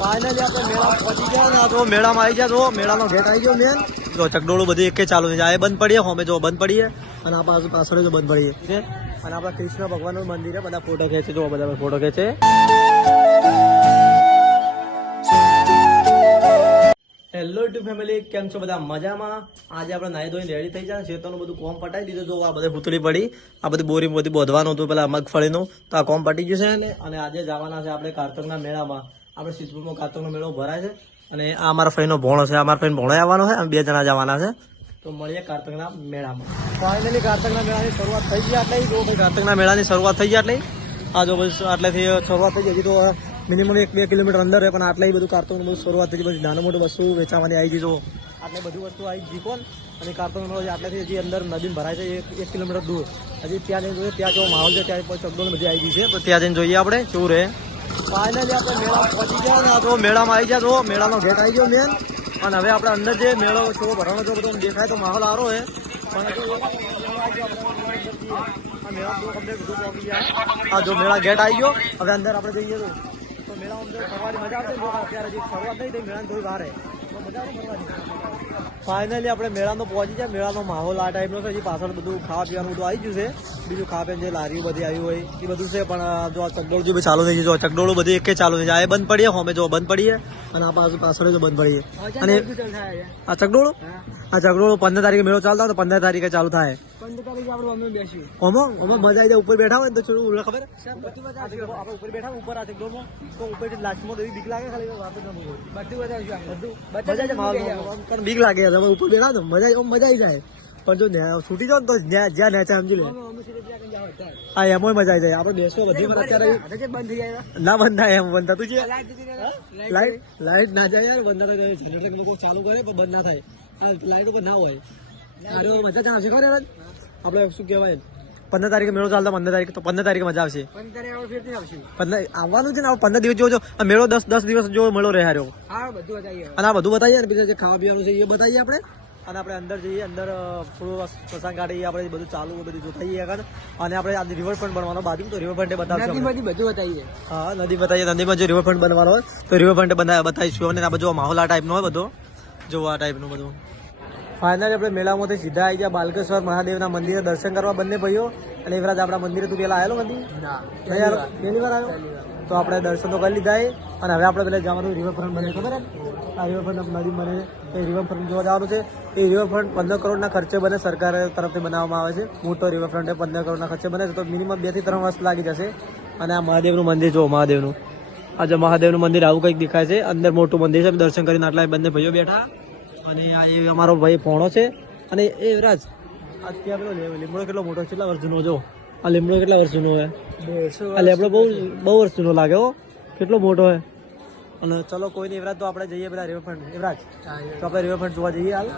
Finally આપણે મેળામાં પહોંચી ગયા ને તો મેળામાં આવી ગયા. તો મેળાનો ગેટ આવી ગયો મેન. જો ચકડોળું બધી એકે ચાલુ છે. આ બંધ પડીએ હોમે જો બંધ પડીએ અને આ બાજુ પાછળ જો બંધ પડીએ છે. અને આપણા કૃષ્ણ ભગવાનનું મંદિર છે. બધા ફોટો ખેંચે જો બધા ફોટો ખેંચે. હેલો ટુ ફેમિલી, કેમ છો બધા મજામાં? આજે આપણે નાહી ધોઈને રેડી થઈ જાય. શેતોનું બધું કોમ પટાઈ દીધું. જો આ બધે પૂતળી પડી, આ બધી બોરી બધી બોધવાનું હતું પેલા મગફળીનું, તો આ કોમ પટી ગયું છે ને. અને આજે જવાના છે આપણે કારતકના મેળામાં. આપણે સિદ્ધપુરમાં કારતકનો મેળો ભરાય છે અને આ અમારા ફઈનો ભોણો છે. અમારા ફઈનો ભોણો આવવાનો છે અને 2 જણા જવાના છે. તો મળીએ કારતકના મેળામાં. ફાઇનલી કારતકના મેળાની શરૂઆત થઈ ગઈ. આટલે જો ભાઈ કારતકના મેળાની શરૂઆત થઈ ગઈ. આટલે આ જો બસ આટલેથી શરૂઆત થઈ ગઈ. હજી તો મિનિમમ 1-2 કિલોમીટર અંદર છે, પણ આટલા બધું કારતકનું બધું શરૂઆત થઈ ગઈ. પછી નાનું મોટું વસ્તુ વેચાવાની આવી ગઈ. જો આટલે બધી વસ્તુ આવી ગઈ. કોણ અને કારતકનો આટલેથી હજી અંદર નદીમાં ભરાય છે 1 કિલોમીટર દૂર. હજી ત્યાં જઈને જોઈએ ત્યાં કેવો માહોલ છે. ત્યાં ચકડોળ બધી આવી ગઈ છે, તો ત્યાં જઈને જોઈએ આપણે કેવું રહે. ફાઇનલી આપણે મેળામાં પહોંચી ગયા ને તો મેળામાં આવી ગયા. તો મેળાનો ગેટ આવી ગયો મેન. અને હવે આપણે અંદર જે મેળો થોડો ભરવાનો જો બધો દેખાય તો માહોલ સારો છે. પણ આ જો મેળા ગેટ આવી ગયો. હવે અંદર આપણે જઈએ તો મેળામાં અંદર ફરવાની મજા આવશે. અત્યારે હજી શરૂઆત નહીં થઈ, મેળાની થોડી વાર ફાઇનલી આપણે મેળામાં પહોંચી જાય. મેળાનો માહોલ આ ટાઈપનો છે. હજી પાછળ બધું ખાવા પીવાનું બધું આવી ગયું છે. બીજું ખાવા પીવાનું જે લારીઓ બધી આવી હોય એ બધું છે. પણ જો આ ચકડોળ જે ચાલુ થઈ ગયું, ચકડોળું બધી એકે ચાલુ થઈ જાય. આ બંધ પડીએ હોમે જો બંધ પડીએ અને આ પાછળ જો બંધ પડીએ. અને આ ચકડોળું 15 તારીખે મેળો ચાલતો હોય તો 15 તારીખે ચાલુ થાય. 15 તારીખે આપણે અમે બેસીએ. ઓમો મજા આવી જાય. ઉપર બેઠા હોય તો થોડું ખબર આપણે ઉપર બેઠા ઉપર આ ચકડોળમાં તો ઉપર લાસ્ટમાં એવી બીક લાગે. ખાલી વાત જ બધું બીક લાગે. તમે ઉપર બેઠા તો મજા આવી જાય. પણ જો છૂટી જાવ ને તો જ્યાં નેચા સમજી લે. હા એમાં મજા આવી જાય. આપણે બેસવા બધી અત્યારે બંધ થઈ જાય ના બંધ થાય. એમ બંધ થતું છે. લાઈટ ના જાય યાર. બંધ થાય જનરેટર લોકો ચાલુ કરે પણ બંધ ના થાય. લાઈટ ઉપર ના હોય. મજા જ આવશે. ખબર આપણે શું કહેવાય 15 તારીખે મેળો ચાલતો 15 તારીખે તો 15 તારીખે મજા આવશે. 15 આવવાનું છે ને. 15 દિવસ જોજો. મેળો 10 દિવસ જો મેળો રહે હાર્યો. અને આ બધું બતાવીએ ને બીજા જે ખાવા પીવાનું છે એ બતાવીએ આપણે. અને આપણે અંદર જઈએ. અંદર થોડું પસંદ કાઢીએ. આપણે બધું ચાલુ બધું જોતાઈએ આગળ. અને આપણે આ રિવરફ્રન્ટ બનવાનો બાજુ તો રિવરફ્રન્ટ બતાવશું. બધું બતાવીએ. હા નદી બતાવીએ. નદીમાં જો રિવરફ્રન્ટ બનવાનો હોય તો રિવરફ્રન્ટ બતાવીશું. અને આ બધું માહોલ આ ટાઈપનો હોય બધો જો આ ટાઈપનું બધું. ફાઇનલી આપણે મેળામાંથી સીધા આવી ગયા બાલકેશ્વર મહાદેવના મંદિરે દર્શન કરવા બંને ભાઈઓ. અને એવરાજ આપણા મંદિરે તું પેલા આવેલો મંદિર પહેલી વાર આવ્યો તો આપણે દર્શન તો કરી લીધા. અને હવે આપણે પેલા જવાનું રિવરફ્રન્ટ બને. ખબર ને આ રિવરફ્રન્ટ નદી બને એ રિવરફ્રન્ટ જોવા જવાનું છે. એ રિવરફ્રન્ટ 15 કરોડના ખર્ચે બને. સરકાર તરફથી બનાવવામાં આવે છે. મોટો રિવરફ્રન્ટ 15 કરોડના ખર્ચે બને છે. તો મિનિમમ 2 થી 3 વર્ષ લાગી જશે. અને આ મહાદેવનું મંદિર જો મહાદેવનું આ જો મહાદેવનું મંદિર આવું કંઈક દેખાય છે. અંદર મોટું મંદિર છે. દર્શન કરીને આટલા બંને ભાઈઓ બેઠા. અને આ એ અમારો ભાઈ પોણો છે. અને એ રાજ અત્યારે પેલો લીમડો કેટલો મોટો છે. કેટલા વર્ષ જૂનો જો આ લીમડો કેટલા વર્ષ જૂનો હોય. આ લીમડો બહુ વર્ષ જૂનો લાગે હો. કેટલો મોટો હોય. અને ચલો કોઈ નહીં એવરાજ તો આપણે જઈએ પેલા રિવરફ્રન્ટ. એવરાજ તો આપણે રિવરફ્રન્ટ જોવા જઈએ. હાલ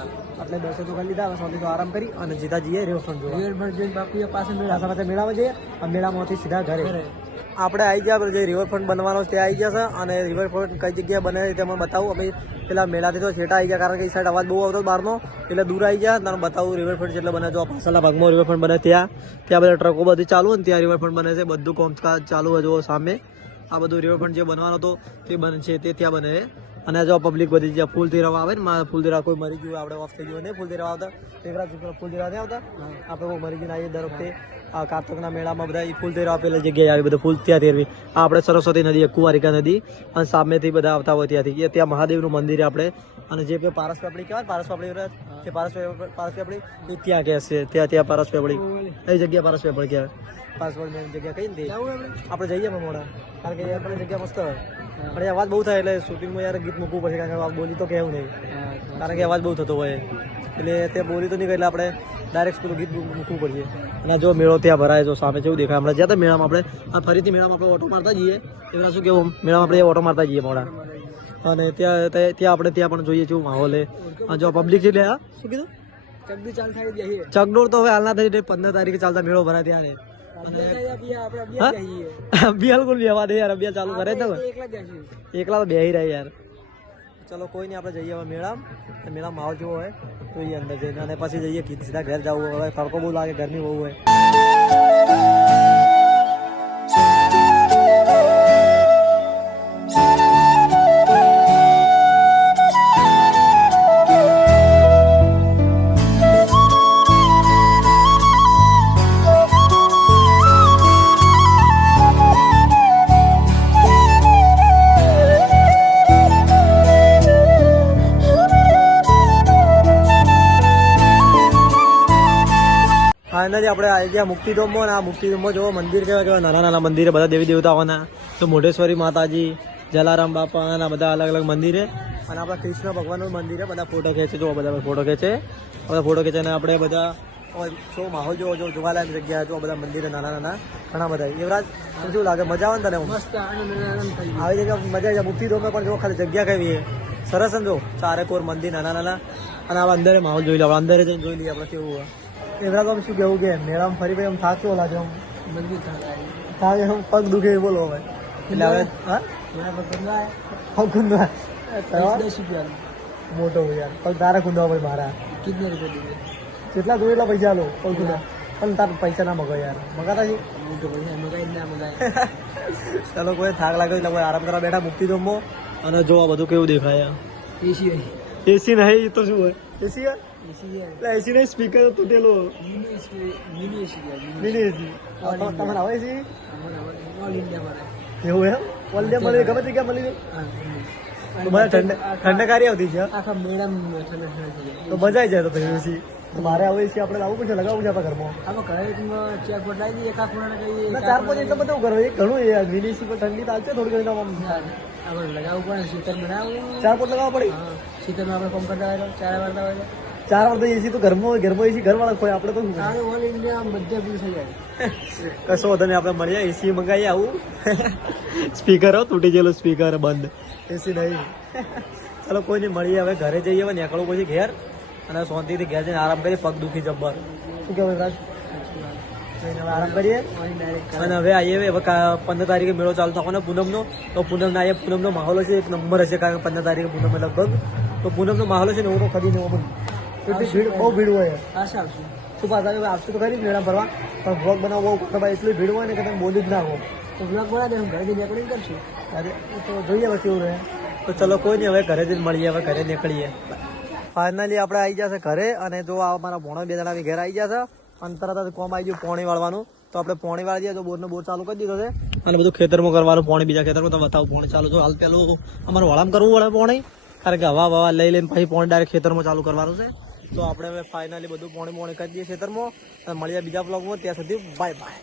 એટલે દર્શન તો કરી લીધા. હવે તો આરામ કરી અને સીધા જઈએ રિવરફ્રન્ટ જોવા. રિવરફ્રન્ટ જોઈને બાપુ પાસે મેળામાં જઈએ. અને મેળામાંથી સીધા ઘરે આપણે આવી ગયા. જે રિવરફ્રન્ટ બનવાનો ત્યાં આવી ગયા છે. અને રિવરફ્રન્ટ કઈ જગ્યાએ બને તે મને બતાવું. અમે પેલા મેળાથી તો છેટા આવી ગયા કારણ કે એ સાઈડ અવાજ બહુ આવતો બહારનો એટલે દૂર આવી ગયા. તમને બતાવું રિવરફ્રન્ટ જેટલે બને. જો પાછળના ભાગમાં રિવરફ્રન્ટ બને ત્યાં બધા ટ્રકો બધી ચાલુ ને ત્યાં રિવરફ્રન્ટ બને છે. બધું કામકાજ ચાલુ હોય. જો સામે આ બધું રિવરફ્રન્ટ જે બનવાનો હતો તે બને છે તે ત્યાં બને. અને જો પબ્લિક બધી જ્યાં ફૂલ તેરાવા આવે ને ફૂલ તેરા કોઈ મરી ગયું આપણે ઓફ થઈ ગયું નહીં. ફૂલ તેરાવા આવતા ફૂલ તેરા નહીં આવતા. આપણે કોઈ મરી ગયું આવીએ દર વખતે આ કારતકના મેળામાં બધા ફૂલ તેરાવા પેલી જગ્યાએ આવી બધા ફૂલ ત્યાં તેરવી. આ આપણે સરસ્વતી નદી કુંવારિકા નદી અને સામેથી બધા આવતા હોય ત્યાંથી. ત્યાં મહાદેવનું મંદિર આપણે. અને જે પારસ પાપડી કહેવાય પારસ પાપડી જે પારસ પાપડી એ ત્યાં કહે છે. ત્યાં પારસ પાપડી એ જગ્યા પારસ પાપડી કહેવાય. પારસ પાપડી જગ્યા કઈ ને આપણે જઈએ મોડા કારણ કે આપણે જગ્યા મસ્ત હોય. પણ એ અવાજ બહુ થાય એટલે શૂટિંગમાં યાર ગીત મૂકવું પડશે કારણ કે બોલી તો કહેવું નહીં કારણ કે અવાજ બહુ થતો હોય. એટલે તે બોલી તો નહીં એટલે આપણે ડાયરેક્ટ પેલું ગીત મૂકવું પડશે. અને જો મેળો ત્યાં ભરાય જો સામે જેવું દેખાય. હમણાં જ્યાં મેળામાં આપણે ફરીથી મેળામાં આપણે ઓટો મારતા જઈએ. એવા શું કેવું મેળામાં આપણે ઓટો મારતા જઈએ મોડા. અને ત્યાં આપણે ત્યાં પણ જોઈએ કેવું માહોલ છે. જો પબ્લિક છે એટલે શું કીધું ચકડોળ તો હવે હાલ ના થઈ 15 તારીખે ચાલતા મેળો ભરાય ત્યારે. બિલકુલ બેવા દે યાર. અભ્યાસ ચાલુ કરે તો એકલા તો બેહી રહ્યા યાર. ચલો કોઈ નહીં આપણે જઈએ હવે મેળામાં માહોલ જેવો હોય તો એ અંદર જઈને અને પછી જઈએ સીધા ઘર જવું. હવે તડકો બહુ લાગે ગરમી બહુ હોય. ફાઇનલી આપણે આવી ગયા મુક્તિધામમાં અને આ મુક્તિધામમાં જો મંદિર કેવા કેવા નાના નાના મંદિર બધા દેવી દેવતાઓના તો મોઢેશ્વરી માતાજી જલારામ બાપા ના બધા અલગ અલગ મંદિરે અને આપણા કૃષ્ણ ભગવાનનું મંદિર બધા ફોટો ખેંચે જો બધા ફોટો ખેંચે ને આપણે બધા જો માહોલ જો જોવાલાયક જગ્યા જો બધા મંદિરે નાના નાના ઘણા બધા યુવરાજ શું લાગે મજા આવે ને તને મસ્ત આવી જગ્યા મજા આવી મુક્તિધામમાં પણ જો ખાલી જગ્યા કેવી સરસ ને જો ચારેકોર મંદિર નાના નાના અને આ અંદર માહોલ જોઈ લે આપણે અંદર જઈને જોઈ લઈએ આપણે કેવું હોય એવરાજ આમ શું કેવું કે મેળામાં ફરી ભાઈ આમ થાક કેવો લાગે આમ થાક એમ પગ દુખે બોલો હવે એટલે હવે હા પગ કુંદવા મોટો યાર પગ તારા કુંદવા પડે મારા કેટલા જોઈએ એટલા પૈસા લો પગ કુંદવા પણ તાર પૈસા ના મગો યાર મગાતા છે ચાલો કોઈ થાક લાગે એટલે કોઈ આરામ કરવા બેઠા મુક્તિધામમાં અને જો આ બધું કેવું દેખાય એસી નહીં તો શું હોય એસી એટલે એસી નહીં સ્પીકર તૂટેલો મિની એસી તમારે આવે છે એવું એમ ઓલ ઇન્ડિયા મળી ગમે તે ક્યાં મળી જાય ઠંડકારી આવતી છે તો મજા આવી જાય તો પછી એસી મારે આવે એસી આપણે લાવવું પડશે લગાવવું છે આપણા ઘરમાં ચાર પાંચ એટલે બધું કરો એક ઘણું મિની એસી પર ઠંડી ચાલશે થોડી ઘણી લગાવવું પડે શીતળ બનાવવું 4 પોટ લગાવવા પડે શીતળમાં આપણે કોમ કરતા હોય 4 વાર હોય 4 વાર તો એસી તો ઘરમાં એસી ઘરવાળા હોય આપણે તો ઓલ ઇન્ડિયા બધે ભૂલ થઈ જાય કશો વધુ નહીં આપણે મળીએ એસી મંગાવીએ આવું સ્પીકર તૂટી ગયેલું સ્પીકર બંધ એસી નહીં ચાલો કોઈ નહીં મળીએ હવે ઘરે જઈએ હવે નીકળવું પછી ઘેર અને શાંતિથી ઘેર જઈને આરામ કરીએ પગ દુખી જબ્બર શું કહેવાય રાજ આરામ કરીએ અને હવે આવીએ હવે 15 તારીખે મેળો ચાલુ થવાનો પૂનમનો તો પૂનમના આવીએ પૂનમનો માહોલ હશે એક નંબર હશે કારણ કે 15 તારીખે પૂનમ લગભગ તો પૂનમનો માહોલ હશે ને એવું તો કદી નહીં બધું એટલી ભીડ બહુ ભીડ હોય શું પાછા આપશું તો ખરી મેળા ફરવા પણ બ્લોગ બનાવવો બહુ એટલી ભીડ હોય ને કે તમે બોલી જ ના હો તો બ્લોગ બનાવી દે ઘરે જઈને નીકળી કરશું અરે તો જોઈએ હવે કેવું રહે તો ચલો કોઈ નહીં હવે ઘરે જઈને મળીએ હવે ઘરે નીકળીએ ફાઇનલી આપણે આવી જશે ઘરે અને જો આ મારા ભણો 2 જણા ઘરે આવી જશે અને તરત જ કોમ આવી ગયું પોણી વાળવાનું તો આપણે પોણી વાળી દઈએ તો બોર ચાલુ કરી દીધો છે અને બધું ખેતરમાં કરવાનું પોણી બીજા ખેતરમાં તો બતાવું પોણી ચાલુ તો હાલ પેલું અમારે વળામ કરવું પડે પોણી કારણ કે હવા લઈને પછી પોણી ડાયરેક્ટ ખેતરમાં ચાલુ કરવાનું છે તો આપણે હવે ફાઇનલી બધું પોણી કરી દઈએ ખેતરમાં અને મળીએ બીજા બ્લોગમાં ત્યાં સુધી બાય બાય.